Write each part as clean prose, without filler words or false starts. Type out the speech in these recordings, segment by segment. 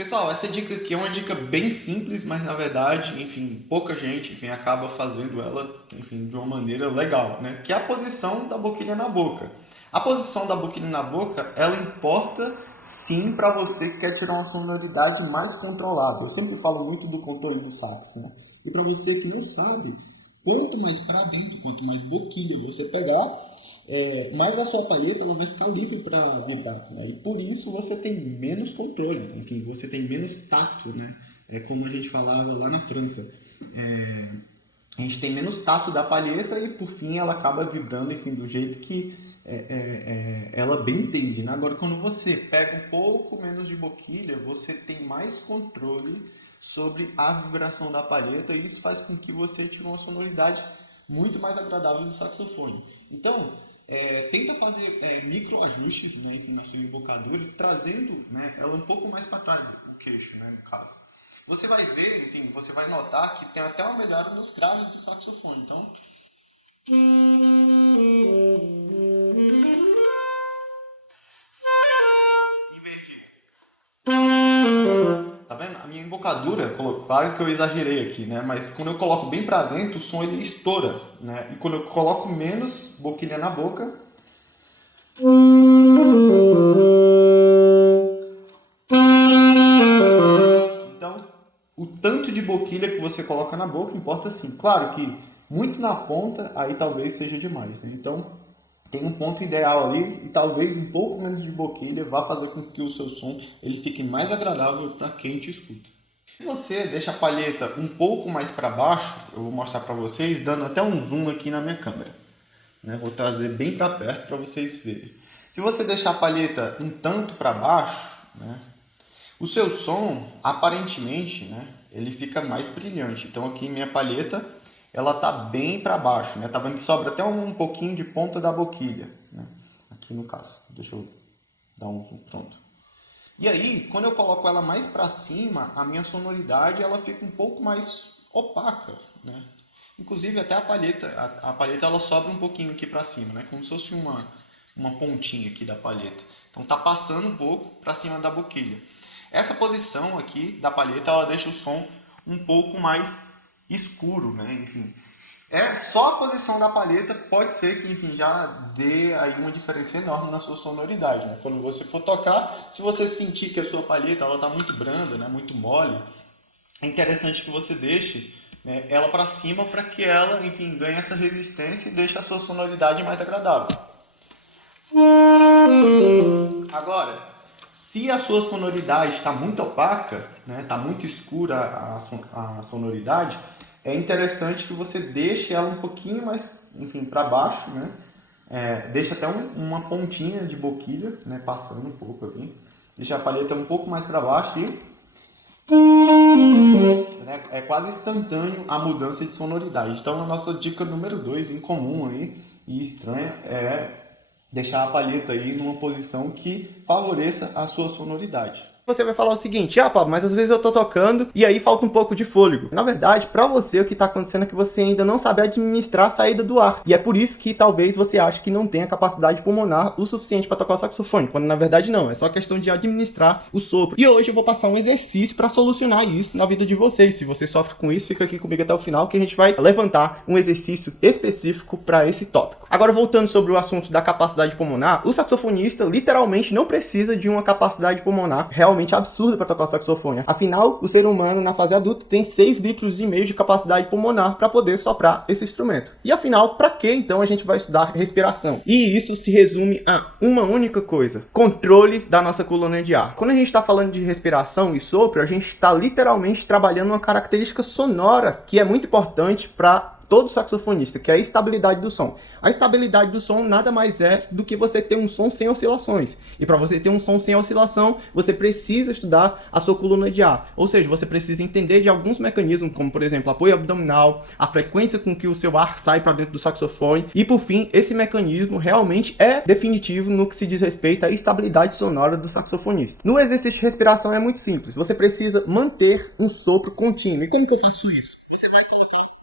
Pessoal, essa dica aqui é uma dica bem simples, mas na verdade, enfim, pouca gente, enfim, acaba fazendo ela, enfim, de uma maneira legal, né? Que é a posição da boquilha na boca. A posição da boquilha na boca, ela importa sim para você que quer tirar uma sonoridade mais controlada. Eu sempre falo muito do controle do sax, né? E para você que não sabe, quanto mais para dentro, quanto mais boquilha você pegar, mais a sua palheta ela vai ficar livre para vibrar, né? E por isso você tem menos controle, enfim, você tem menos tato, né? É como a gente falava lá na França. A gente tem menos tato da palheta e por fim ela acaba vibrando, enfim, do jeito que ela bem entende, né? Agora, quando você pega um pouco menos de boquilha, você tem mais controle sobre a vibração da palheta e isso faz com que você tire uma sonoridade muito mais agradável do saxofone. Então, tenta fazer micro ajustes, né, enfim, na sua embocadura, trazendo, né, ela um pouco mais para trás, o queixo, né, no caso. Você vai ver, enfim, você vai notar que tem até uma melhora nos graves do saxofone. Então, invertido. Tá vendo? A minha embocadura, claro que eu exagerei aqui, né? Mas quando eu coloco bem para dentro, o som ele estoura, né? E quando eu coloco menos boquilha na boca, então, o tanto de boquilha que você coloca na boca importa sim. Claro que muito na ponta, aí talvez seja demais, né? Então, tem um ponto ideal ali e talvez um pouco menos de boquilha vá fazer com que o seu som ele fique mais agradável para quem te escuta. Se você deixa a palheta um pouco mais para baixo, eu vou mostrar para vocês, dando até um zoom aqui na minha câmera, né? Vou trazer bem para perto para vocês verem. Se você deixar a palheta um tanto para baixo, né, o seu som, aparentemente, né, ele fica mais brilhante. Então aqui minha palheta, ela tá bem para baixo, né? Tá vendo que sobra até um pouquinho de ponta da boquilha, né? Aqui no caso. Deixa eu dar um zoom, pronto. E aí, quando eu coloco ela mais para cima, a minha sonoridade ela fica um pouco mais opaca, né? Inclusive até a palheta ela sobra um pouquinho aqui para cima, né? Como se fosse uma pontinha aqui da palheta. Então tá passando um pouco para cima da boquilha. Essa posição aqui da palheta ela deixa o som um pouco mais escuro, né? Enfim, só a posição da palheta pode ser que, enfim, já dê aí uma diferença enorme na sua sonoridade, né? Quando você for tocar, se você sentir que a sua palheta ela tá muito branda, né, muito mole, é interessante que você deixe, né, ela para cima para que ela, enfim, ganhe essa resistência e deixe a sua sonoridade mais agradável. Agora, se a sua sonoridade está muito opaca, né, está muito escura a sonoridade, é interessante que você deixe ela um pouquinho mais, enfim, para baixo, né? Deixa até uma pontinha de boquilha, né, passando um pouco ali. Deixa a palheta um pouco mais para baixo e né, é quase instantâneo a mudança de sonoridade. Então, a nossa dica número 2, incomum aí e estranha, é deixar a palheta aí numa posição que favoreça a sua sonoridade. Você vai falar o seguinte: ah, Pablo, mas às vezes eu tô tocando e aí falta um pouco de fôlego. Na verdade, pra você, o que tá acontecendo é que você ainda não sabe administrar a saída do ar. E é por isso que talvez você ache que não tenha capacidade pulmonar o suficiente pra tocar o saxofone, quando na verdade não, é só questão de administrar o sopro. E hoje eu vou passar um exercício pra solucionar isso na vida de vocês. Se você sofre com isso, fica aqui comigo até o final que a gente vai levantar um exercício específico pra esse tópico. Agora, voltando sobre o assunto da capacidade pulmonar, o saxofonista literalmente não precisa de uma capacidade pulmonar realmente absurda para tocar o saxofone. Afinal, o ser humano na fase adulta tem 6,5 litros de capacidade pulmonar para poder soprar esse instrumento. E afinal, para que então a gente vai estudar respiração? E isso se resume a uma única coisa: controle da nossa coluna de ar. Quando a gente está falando de respiração e sopro, a gente está literalmente trabalhando uma característica sonora que é muito importante para todo saxofonista, que é a estabilidade do som. A estabilidade do som nada mais é do que você ter um som sem oscilações. E para você ter um som sem oscilação, você precisa estudar a sua coluna de ar. Ou seja, você precisa entender de alguns mecanismos, como por exemplo, apoio abdominal, a frequência com que o seu ar sai para dentro do saxofone. E por fim, esse mecanismo realmente é definitivo no que se diz respeito à estabilidade sonora do saxofonista. No exercício de respiração é muito simples. Você precisa manter um sopro contínuo. E como que eu faço isso? Você vai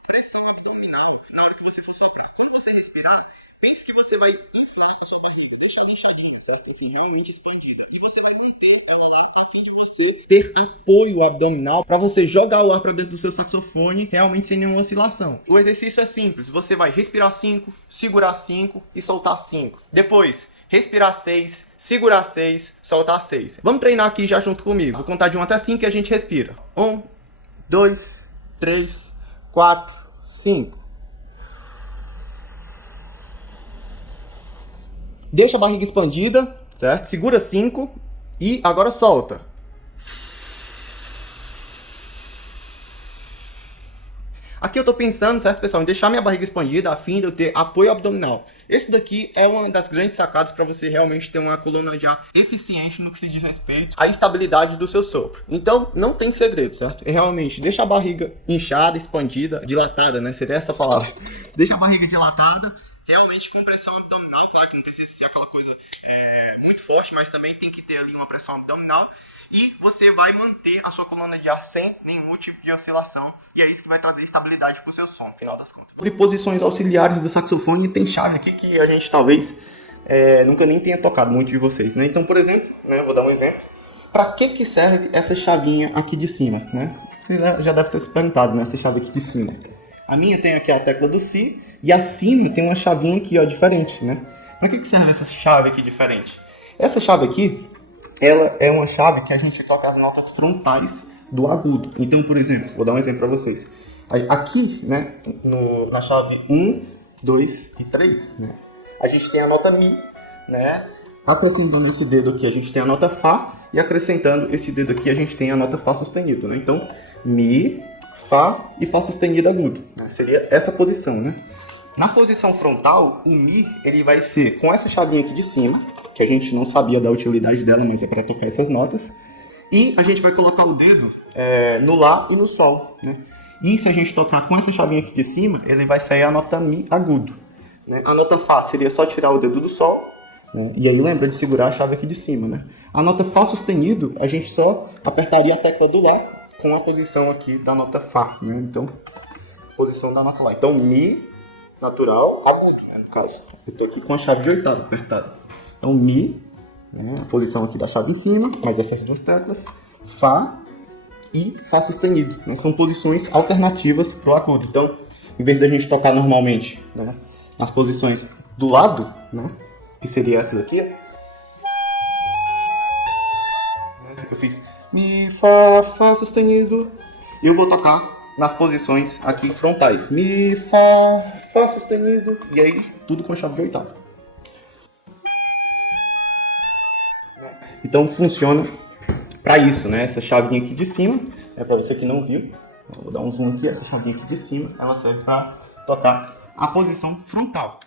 pressão abdominal na hora que você for soprar. Quando você respirar, pense que você vai inflar a sua barriga, deixar ela inchadinha, certo? Assim, realmente expandida. E você vai manter ela lá a fim de você ter apoio abdominal para você jogar o ar para dentro do seu saxofone realmente sem nenhuma oscilação. O exercício é simples, você vai respirar 5, segurar 5 e soltar 5. Depois, respirar 6, segurar 6, soltar 6. Vamos treinar aqui já junto comigo. Vou contar de 1 até 5 e a gente respira. 1, 2, 3, 4, 5. Deixa a barriga expandida, certo? Segura 5 e agora solta. Aqui eu tô pensando, certo, pessoal, em deixar minha barriga expandida a fim de eu ter apoio abdominal. Esse daqui é uma das grandes sacadas para você realmente ter uma coluna de ar eficiente no que se diz respeito à estabilidade do seu sopro. Então, não tem segredo, certo? É realmente deixa a barriga inchada, expandida, dilatada, né? Seria essa palavra. Deixa a barriga dilatada, realmente com pressão abdominal, claro que não precisa ser aquela coisa muito forte, mas também tem que ter ali uma pressão abdominal. E você vai manter a sua coluna de ar sem nenhum tipo de oscilação. E é isso que vai trazer estabilidade para o seu som, no final das contas. Sobre posições auxiliares do saxofone, tem chave aqui que a gente talvez nunca nem tenha tocado, muitos de vocês, né? Então, por exemplo, né, vou dar um exemplo. Para que serve essa chavinha aqui de cima, né? Você já deve ter se perguntado, né? Essa chave aqui de cima. A minha tem aqui a tecla do Si e acima tem uma chavinha aqui, ó, diferente, né? Para que serve essa chave aqui diferente? Essa chave aqui, ela é uma chave que a gente toca as notas frontais do agudo. Então, por exemplo, vou dar um exemplo para vocês. Aqui, né, na chave 1, 2 e 3, né, a gente tem a nota Mi, né? Acrescentando esse dedo aqui, a gente tem a nota Fá. E acrescentando esse dedo aqui, a gente tem a nota Fá sustenido, né? Então, Mi, Fá e Fá sustenido agudo, né? Seria essa posição, né? Na posição frontal, o Mi ele vai ser com essa chavinha aqui de cima, que a gente não sabia da utilidade dela, mas é para tocar essas notas. E a gente vai colocar o dedo no Lá e no Sol, né? E se a gente tocar com essa chavinha aqui de cima, ele vai sair a nota Mi agudo, né? A nota Fá seria só tirar o dedo do Sol, né? E aí lembra de segurar a chave aqui de cima, né? A nota Fá sustenido, a gente só apertaria a tecla do Lá com a posição aqui da nota Fá, né? Então, posição da nota Lá. Então, Mi natural, agudo, né, no caso. Eu tô aqui com a chave de oitava apertada. Então, Mi, né, a posição aqui da chave em cima, mais essas duas teclas, Fá e Fá sustenido, né, são posições alternativas pro agudo. Então, em vez da gente tocar normalmente, né, nas posições do lado, né, que seria essa daqui, eu fiz Mi, Fá, Fá sustenido, e eu vou tocar nas posições aqui frontais. Mi, Fá, Fá sustenido, e aí tudo com a chave de oitava. Então funciona para isso, né? Essa chavinha aqui de cima, para você que não viu, vou dar um zoom aqui, essa chavinha aqui de cima, ela serve para tocar a posição frontal.